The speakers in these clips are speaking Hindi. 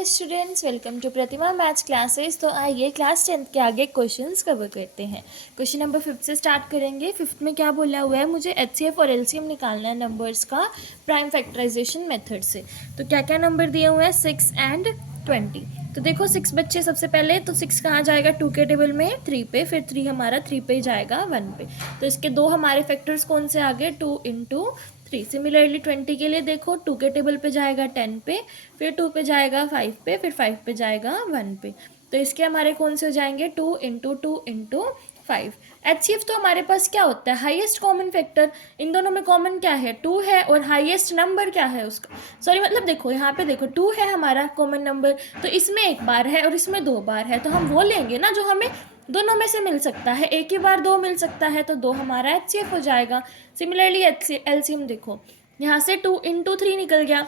Dear students, welcome to Pratima maths classes. तो आइए क्लास 10th के आगे क्वेश्चंस कवर करते हैं। क्वेश्चन नंबर 5 से स्टार्ट करेंगे। 5 में क्या बोला हुआ है, मुझे एचसीएफ और एलसीएम निकालना है नंबर्स का प्राइम फैक्टराइजेशन मेथड से। तो क्या क्या नंबर दिए हुए हैं, 6 एंड 20। तो देखो 6 बच्चे, सबसे पहले तो 6 कहाँ जाएगा, 2 के टेबल में 3 पे, फिर 3 हमारा 3 पे जाएगा 1 पे। तो इसके दो हमारे फैक्टर्स कौन से आ गए, 2 इंटू 3। सिमिलरली 20 के लिए देखो 2 के टेबल पे जाएगा 10 पे, फिर 2 पे जाएगा 5 पे, फिर 5 पे जाएगा 1 पे। तो इसके हमारे कौन से हो जाएंगे, 2 इंटू 2 इंटू 5। एचसीएफ तो हमारे पास क्या होता है, हाईएस्ट कॉमन फैक्टर। इन दोनों में कॉमन क्या है, 2 है, और हाईएस्ट नंबर क्या है उसका, सॉरी मतलब देखो यहाँ पे देखो 2 है हमारा कॉमन नंबर, तो इसमें एक बार है और इसमें 2 बार है, तो हम वो लेंगे ना जो हमें दोनों में से मिल सकता है। एक ही बार 2 मिल सकता है, तो 2 हमारा एचसीएफ हो जाएगा। सिमिलरली एलसीएम देखो, यहाँ से 2 इंटू 3 निकल गया,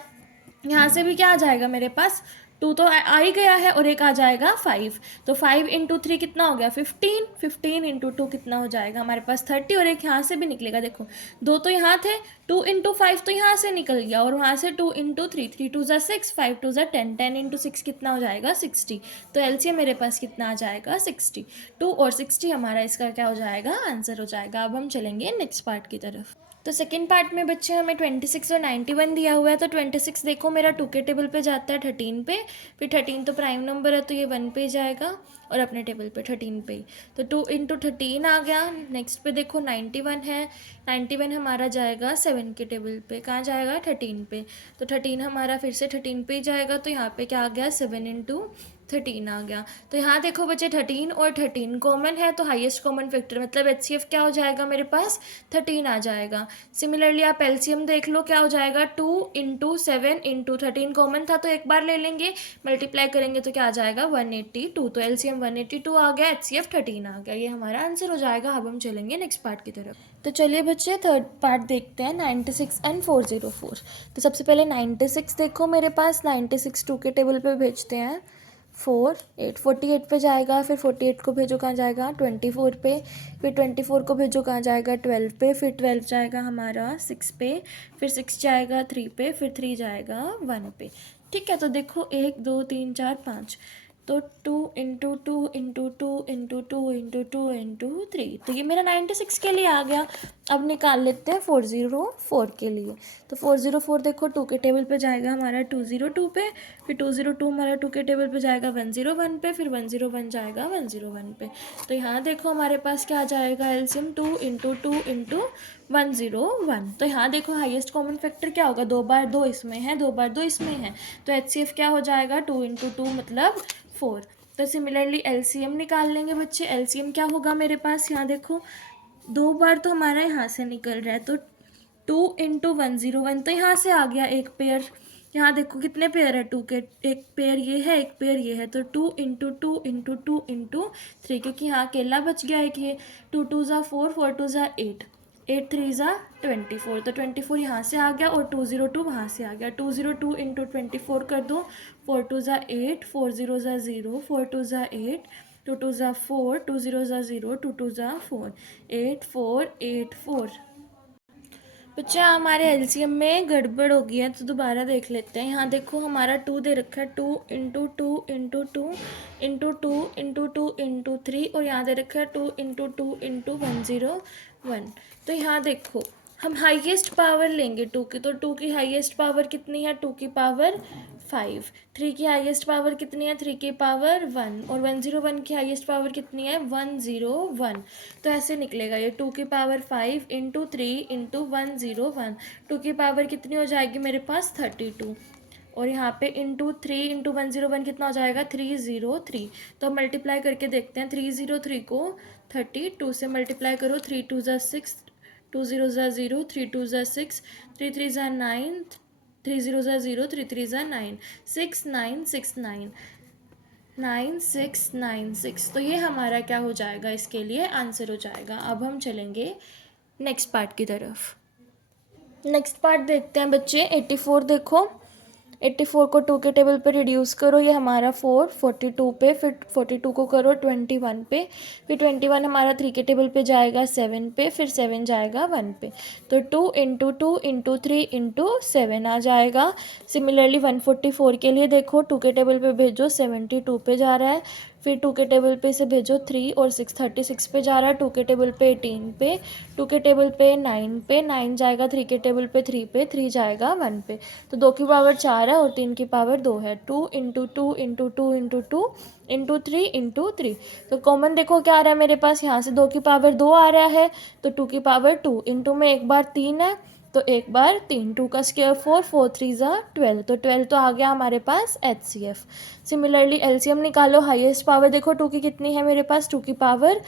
यहाँ से भी क्या आ जाएगा मेरे पास, 2 तो आ ही गया है और एक आ जाएगा 5। तो 5 इंटू 3 कितना हो गया, 15। 15 इंटू 2 कितना हो जाएगा हमारे पास 30, और एक यहाँ से भी निकलेगा। देखो 2 तो यहाँ थे, 2 इंटू 5 तो यहाँ से निकल गया, और वहाँ से 2 इंटू 3, 3 टू ज़ा 6, 5 टू ज़ा 10, 10 इंटू 6 कितना हो जाएगा 60। तो एलसीएम मेरे पास कितना आ जाएगा 60। 2 और 60 हमारा इसका क्या हो जाएगा, आंसर हो जाएगा। अब हम चलेंगे नेक्स्ट पार्ट की तरफ। तो सेकेंड पार्ट में बच्चे हमें 26 और 91 दिया हुआ है। तो 26 देखो मेरा 2 के टेबल पे जाता है 13 पे, फिर 13 तो प्राइम नंबर है तो ये 1 पे जाएगा, और अपने टेबल पे 13 पे ही। तो 2 इंटू 13 आ गया। नेक्स्ट पे देखो 91 है, 91 हमारा जाएगा 7 के टेबल पे, कहाँ जाएगा 13 पे। तो 13 हमारा फिर से 13 पे ही जाएगा, तो यहाँ पे क्या आ गया 7 इंटू 13 आ गया। तो यहाँ देखो बच्चे 13 और 13 कॉमन है, तो हाईएस्ट कॉमन फैक्टर मतलब एचसीएफ क्या हो जाएगा मेरे पास, 13 आ जाएगा। सिमिलरली आप एलसीएम देख लो क्या हो जाएगा, 2 इंटू 7 इंटू 13 कॉमन था तो एक बार ले लेंगे, मल्टीप्लाई करेंगे तो क्या आ जाएगा 182। तो एलसीएम 182 आ गया, एचसीएफ 13 आ गया। ये हमारा आंसर हो जाएगा। अब हम चलेंगे नेक्स्ट पार्ट की तरफ। तो चलिए बच्चे थर्ड पार्ट देखते हैं, 96 एंड 404। तो सबसे पहले 96 देखो मेरे पास, 96 2 के टेबल पे भेजते हैं 4 8, 48 पे जाएगा, फिर 48 को भेजो कहाँ जाएगा 24 पे, फिर 24 को भेजो कहाँ जाएगा 12 पे, फिर 12 जाएगा हमारा 6 पे, फिर 6 जाएगा 3 पे, फिर 3 जाएगा 1 पे। ठीक है, तो देखो 1 2 3 4 5, तो 2 into 2 into 2 into 2 into 2 into 3, तो ये मेरा 96 के लिए आ गया। अब निकाल लेते हैं 404 के लिए। तो 404 देखो 2 के टेबल पे जाएगा हमारा 202 पे, फिर 202 हमारा 2 के टेबल पे जाएगा 101 पे, फिर 101 जाएगा 101 पे। तो यहाँ देखो हमारे पास क्या आ जाएगा, एलसीएम 2 इंटू 2 इंटू 101। तो यहाँ देखो हाईएस्ट कॉमन फैक्टर क्या होगा, 2 बार 2 इसमें है, 2 बार 2 इसमें है, तो एचसीएफ क्या हो जाएगा 2 इंटू 2 मतलब 4। तो सिमिलरली एलसीएम निकाल लेंगे बच्चे। एलसीएम क्या होगा मेरे पास, यहाँ देखो 2 बार तो हमारा यहाँ से निकल रहा है, तो 2 इंटू 101, तो यहाँ से आ गया एक पेयर। यहाँ देखो कितने पेयर है 2 के, एक पेयर ये है, एक पेयर ये है, तो 2 इंटू 2 इंटू 2 इंटू 3, क्योंकि यहाँ अकेला बच गया एक ये। 2 2 ज़ा 4, 4 2 ज़ा 8, 8 3 ज़ा 24, तो 24 यहाँ से आ गया, और 202 वहाँ से आ गया। 202 इंटू 24 कर दो, 4 2 ज़ा 8, 4 0 ज़ा 0, 4 2 ज़ा 8, 2 2 ज़ा 4, 2 0 ज़ा 0, 2 2 ज़ा 4, 8 4 8 4। बच्चा हमारे एलसीएम में गड़बड़ हो गई है, तो दोबारा देख लेते हैं। यहाँ देखो हमारा 2 दे रखा है, 2 into 2 into 2 into 2 into 2 into 3, और यहाँ दे रखा है 2 इंटू 2 इंटू 101। तो यहाँ देखो हम हाईएस्ट पावर लेंगे 2 की, तो 2 की हाईएस्ट पावर कितनी है, 2 की पावर 5। 3 की हाईएस्ट पावर कितनी है, 3 की पावर 1, और 101 की हाईएस्ट पावर कितनी है 101। तो ऐसे निकलेगा ये 2 की पावर 5 इंटू 3 इंटू 101। 2 की पावर कितनी हो जाएगी मेरे पास 32, और यहाँ पे इंटू 3 इंटू 101 कितना हो जाएगा 303। तो अब मल्टीप्लाई करके देखते हैं, 303 को 32 से मल्टीप्लाई करो, 3 2 ज़ा 6, 2 0 ज़ा 0, 3 2 ज़ा 6, 3 3 ज़ा 9, 3 0 ज़ा 0, 3 3 ज़ा 9, 6 9 6 9, 9 6 9 6। तो ये हमारा क्या हो जाएगा, इसके लिए आंसर हो जाएगा। अब हम चलेंगे नेक्स्ट पार्ट की तरफ। नेक्स्ट पार्ट देखते हैं बच्चे, 84 देखो, 84 को 2 के टेबल पे रिड्यूस करो, ये हमारा 4, 42 पे, फिर 42 को करो 21 पे, फिर 21 हमारा 3 के टेबल पे जाएगा 7 पे, फिर 7 जाएगा 1 पे, तो 2 इंटू 2 इंटू 3 इंटू 7 आ जाएगा। सिमिलरली 144 के लिए देखो, 2 के टेबल पे भेजो 72 पे जा रहा है, फिर 2 के टेबल पे से भेजो 3 और 6 36 पे जा रहा है, 2 के टेबल पे 18 पे, 2 के टेबल पे 9 पे, 9 जाएगा 3 के टेबल पे 3 पे, 3 जाएगा 1 पे, तो 2 की पावर 4 है और 3 की पावर 2 है। 2 into 2 into 2 into 2 into 3 into 3, तो कॉमन देखो क्या आ रहा है मेरे पास, यहाँ से 2 की पावर 2 आ रहा है, तो 2 की पावर 2 इंटू में एक बार 3 है, तो एक बार 3, 2 का स्क्वायर 4, 4 3 ज़ा 12, तो 12 तो आ गया हमारे पास HCF। सिमिलरली एलसीएम निकालो, हाईएस्ट पावर देखो 2 की कितनी है मेरे पास, 2 की पावर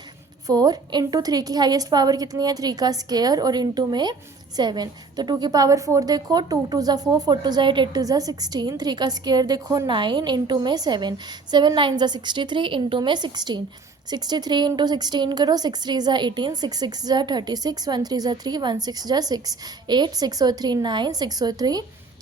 4 इंटू 3 की हाईएस्ट पावर कितनी है, 3 का स्क्वायर और इंटू में 7, तो 2 की पावर 4 देखो, 2 2 ज़ा 4, 4 2 ज़ा 8, 8 2 ज़ा 16, 3 का स्क्वायर देखो 9 इंटू में 7, 7 9 ज़ा 63 इंटू में 16, 63 इंटू 16 करो, 6 3 ज़ा 18, 6 6 ज़ा 36, 1 3 ज़ा 3, 1 6 ज़ा 6, 8 6 और 3 9, 6 और 3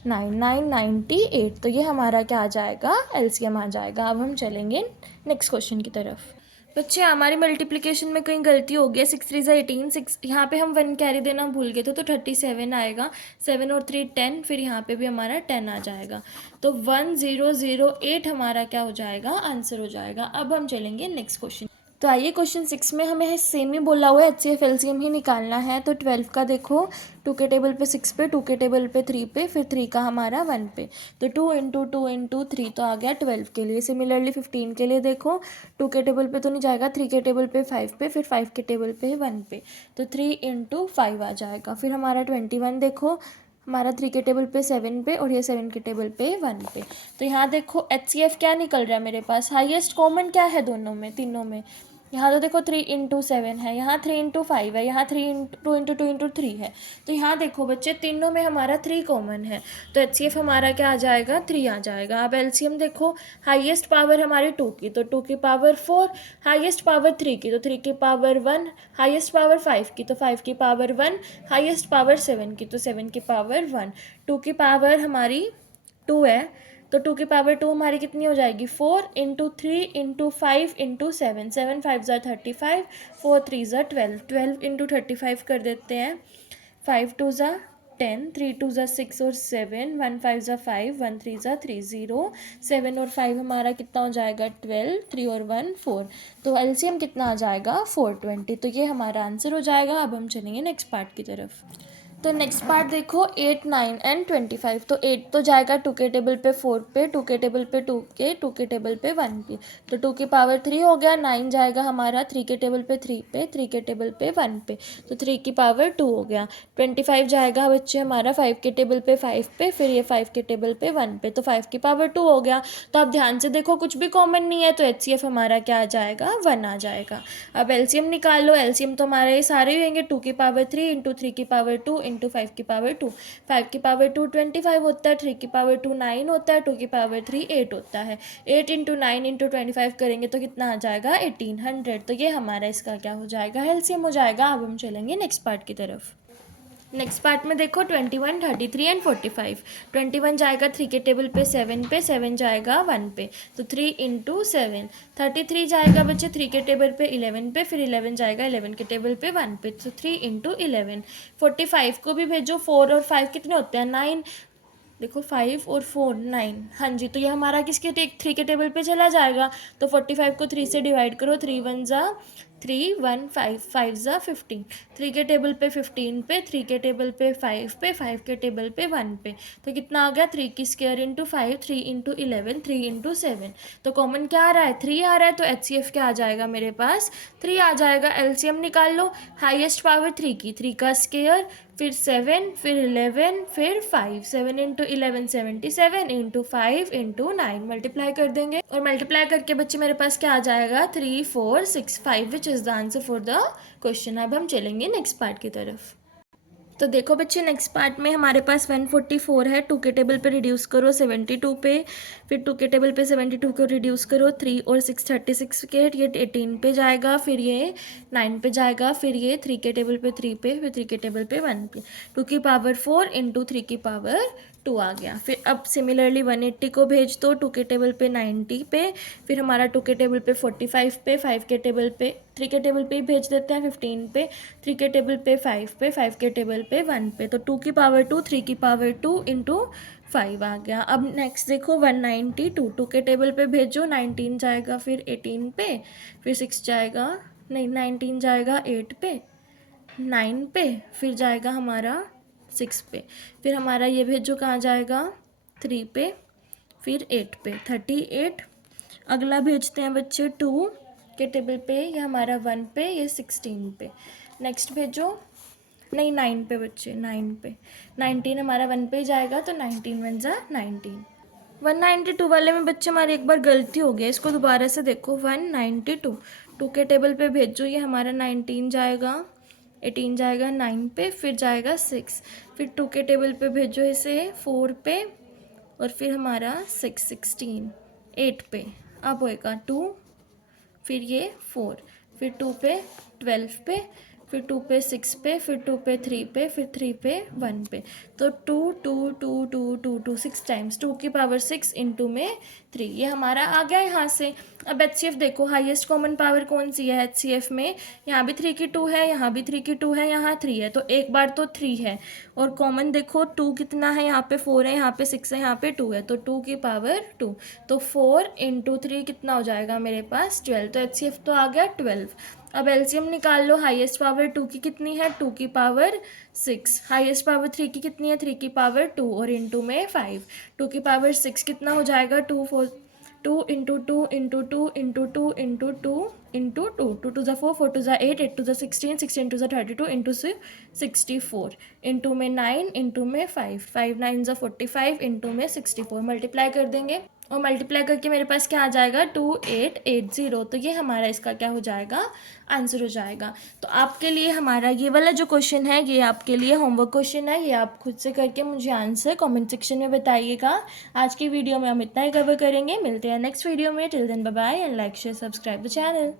9, 9 98, तो ये हमारा क्या आ जाएगा, एलसीएम आ जाएगा। अब हम चलेंगे नेक्स्ट क्वेश्चन की तरफ। बच्चे हमारी मल्टीप्लिकेशन में कहीं गलती हो गई, 6 3 ज़ा 18, 6 यहाँ पे हम 1 कैरी देना भूल गए थे, तो 37 आएगा, 7 और 3 10, फिर यहाँ पे भी हमारा 10 आ जाएगा, तो 1008 हमारा क्या हो जाएगा, आंसर हो जाएगा। अब हम चलेंगे नेक्स्ट क्वेश्चन। तो आइए क्वेश्चन 6 में हमें सेम ही बोला हुआ है, HCF LCM ही निकालना है, तो 12 का देखो 2 के टेबल पे 6 पे, 2 के टेबल पे 3 पे, फिर 3 का हमारा 1 पे, तो 2 इंटू 2 इंटू 3 तो आ गया 12 के लिए। सिमिलरली 15 के लिए देखो, 2 के टेबल पे तो नहीं जाएगा, 3 के टेबल पे 5 पे, फिर 5 के टेबल पे 1 पे, तो 3 इंटू 5 आ जाएगा। फिर हमारा 21 देखो, हमारा 3 के टेबल पे 7 पे और ये 7 के टेबल पे 1 पे, तो यहाँ देखो HCF क्या निकल रहा है मेरे पास, हाईएस्ट कॉमन क्या है दोनों में, तीनों में, यहाँ तो देखो 3 इंटू 7 है, यहाँ 3 इंटू 5 है, यहाँ 3 इंटू 2 इंटू 2 इंटू 3 है, तो यहाँ देखो बच्चे तीनों में हमारा 3 कॉमन है, तो HCF हमारा क्या आ जाएगा, 3 आ जाएगा। अब LCM देखो, हाईएस्ट पावर हमारी 2 की, तो 2 की पावर 4, हाईएस्ट पावर 3 की, तो 3 की पावर 1, हाईएस्ट पावर 5 की, तो 5 की पावर 1, हाईएस्ट पावर 7 की, तो 7 की पावर 1, 2 की पावर हमारी 2 है, तो 2 की पावर 2 हमारी कितनी हो जाएगी, 4 इंटू 3 इंटू 5 इंटू 7, 7 5 ज़ा 35, 4 3 ज़ा 12, 12 इंटू 35 कर देते हैं, 5 2 ज़ा 10, 3 2 ज़ा 6 और 7, 1 5 ज़ा 5, 1 3 ज़ा 3, 0, 7 और 5 हमारा कितना हो जाएगा 12, 3 और 1 4, तो एलसीएम कितना आ जाएगा 420, तो ये हमारा आंसर हो जाएगा। अब हम चलेंगे नेक्स्ट पार्ट की तरफ। तो नेक्स्ट पार्ट देखो, 8 9 एंड 25, तो 8 तो जाएगा 2 के टेबल पे 4 पे, 2 के टेबल पे 2 के, 2 के टेबल पे 1 पे, तो 2 की पावर 3 हो गया, 9 जाएगा हमारा 3 के टेबल पे 3 पे, 3 के टेबल पे 1 पे, तो 3 की पावर 2 हो गया, 25 जाएगा बच्चे हमारा 5 के टेबल पे 5 पे, फिर ये 5 के टेबल पे 1 पे, तो 5 की पावर 2 हो गया। तो आप ध्यान से देखो कुछ भी कॉमन नहीं है, तो HCF हमारा क्या आ जाएगा, 1 आ जाएगा। अब LCM निकाल लो, LCM तो हमारे ये सारे ही होंगे, 2 की पावर 3 इंटू 3 की पावर 2 इंटू 5 की पावर 2, 5 की पावर 2 25 होता है, 3 की पावर 2 9 होता है, 2 की पावर 3 8 होता है, 8 इंटू 9 इंटू 25 करेंगे तो कितना आ जाएगा 1800, तो ये हमारा इसका क्या हो जाएगा, एलसीएम हो जाएगा। अब हम चलेंगे नेक्स्ट पार्ट की तरफ। नेक्स्ट पार्ट में देखो 21 33 एंड 45, 21 जाएगा 3 के टेबल पे 7 पे, 7 जाएगा 1 पे, तो 3 इंटू 7, 33 जाएगा बच्चे 3 के टेबल पे 11 पे, फिर 11 जाएगा 11 के टेबल पे 1 पे, तो 3 इंटू 11, 45 को भी भेजो, 4 और 5 कितने होते हैं 9, देखो 5 और 4 9, हाँ जी, तो ये हमारा किसके 3 के टेबल पे चला जाएगा, तो 45 को 3 से डिवाइड करो, 3 1 ज़ा 3 1 5, 5 ज़ा 15, 3 के टेबल पे 15 पे, 3 के टेबल पे 5 पे, 5 के टेबल पे 1 पे, तो कितना आ गया 3 की स्क्वायर इंटू 5, 3 इंटू 11, 3 इंटू 7, तो कॉमन क्या आ रहा है 3 आ रहा है, तो HCF क्या आ जाएगा मेरे पास 3 आ जाएगा। LCM निकाल लो, हाईएस्ट पावर 3 की, 3 का स्क्वायर, फिर 7, फिर 11, फिर 5, 7 इंटू 11 77 इंटू 5 इंटू 9, मल्टीप्लाई कर देंगे, और मल्टीप्लाई करके बच्चे मेरे पास क्या आ जाएगा 3 4 6 5, which is the answer for the question. अब हम चलेंगे नेक्स्ट पार्ट की तरफ। तो देखो बच्चे नेक्स्ट पार्ट में हमारे पास 144 है, 2 के टेबल पे रिड्यूस करो 72 पे, फिर 2 के टेबल पे 72 को रिड्यूस करो 3 और 6 36 के, ये 18 पे जाएगा, फिर ये 9 पे जाएगा, फिर ये 3 के टेबल पे 3 पे, फिर 3 के टेबल पे 1 पे, 2 की पावर 4 इंटू 3 की पावर 2 आ गया। फिर अब सिमिलरली 180 को भेज दो 2 के टेबल पे 90 पे, फिर हमारा 2 के टेबल पे 45 पे, 5 के टेबल पे 3 के टेबल पे ही भेज देते हैं 15 पे, 3 के टेबल पे 5 पे, 5 के टेबल पे 1 पे। तो 2 की पावर 2, 3 की पावर 2 इंटू 5 आ गया। अब नेक्स्ट देखो 192, 2 के टेबल पे भेजो 19 जाएगा, फिर 18 पे, फिर 6 जाएगा, नहीं 19 जाएगा 8 पे, 9 पे, फिर जाएगा हमारा 6 पे, फिर हमारा ये भेजो कहाँ जाएगा 3 पे, फिर 8 पे 38। अगला भेजते हैं बच्चे 2 के टेबल पे, ये हमारा 1 पे, ये 16 पे। नेक्स्ट भेजो, नहीं 9 पे बच्चे, 9 पे 19 हमारा 1 पे ही जाएगा, तो 19 1 जा 19। 192 वाले में बच्चे हमारी एक बार गलती हो गई, इसको दोबारा से देखो। 192 2 के टेबल पे भेजो, ये हमारा 19 जाएगा, 18 जाएगा 9 पे, फिर जाएगा 6, फिर 2 के टेबल पे भेजो इसे 4 पे, और फिर हमारा 6 16 8 पे। अब होएगा 2, फिर ये 4, फिर 2 पे 12 पे, फिर 2 पे 6 पे, फिर 2 पे 3 पे, फिर 3 पे 1 पे। तो 2 2 2 2 2 2 6 टाइम्स 2 की पावर 6 इंटू में 3, ये हमारा आ गया यहाँ से। अब HCF देखो, हाईएस्ट कॉमन पावर कौन सी है HCF में, यहाँ भी 3 की 2 है, यहाँ भी 3 की 2 है, यहाँ 3 है, तो एक बार तो 3 है, और कॉमन देखो 2 कितना है, यहाँ पे 4 है, यहाँ पे 6 है, यहाँ पे 2 है, तो 2 की पावर 2, तो 4 इंटू 3 कितना हो जाएगा मेरे पास 12, तो HCF तो आ गया 12। अब एलसीएम निकाल लो, हाईएस्ट पावर 2 की कितनी है 2 की पावर 6, हाईएस्ट पावर 3 की कितनी है 3 की पावर 2, और इंटू में 5, 2 की पावर 6 कितना हो जाएगा 2 4 2 into 2 into 2 into 2 into 2 into 2, 2 to the 4, 4 to ज़ा 8, 8 टू ज़ा 16, 16 टू ज़ा 32 इंटू 64, इंटू में 9 इंटू में 5, 5 9 ज़ा 45 इंटू में 64, मल्टीप्लाई कर देंगे, और मल्टीप्लाई करके मेरे पास क्या आ जाएगा 2880। तो ये हमारा इसका क्या हो जाएगा आंसर हो जाएगा। तो आपके लिए हमारा ये वाला जो क्वेश्चन है ये आपके लिए होमवर्क क्वेश्चन है, ये आप खुद से करके मुझे आंसर कमेंट सेक्शन में बताइएगा। आज की वीडियो में हम इतना ही कवर करेंगे, मिलते हैं नेक्स्ट वीडियो में। Till then bye bye and like share subscribe the channel.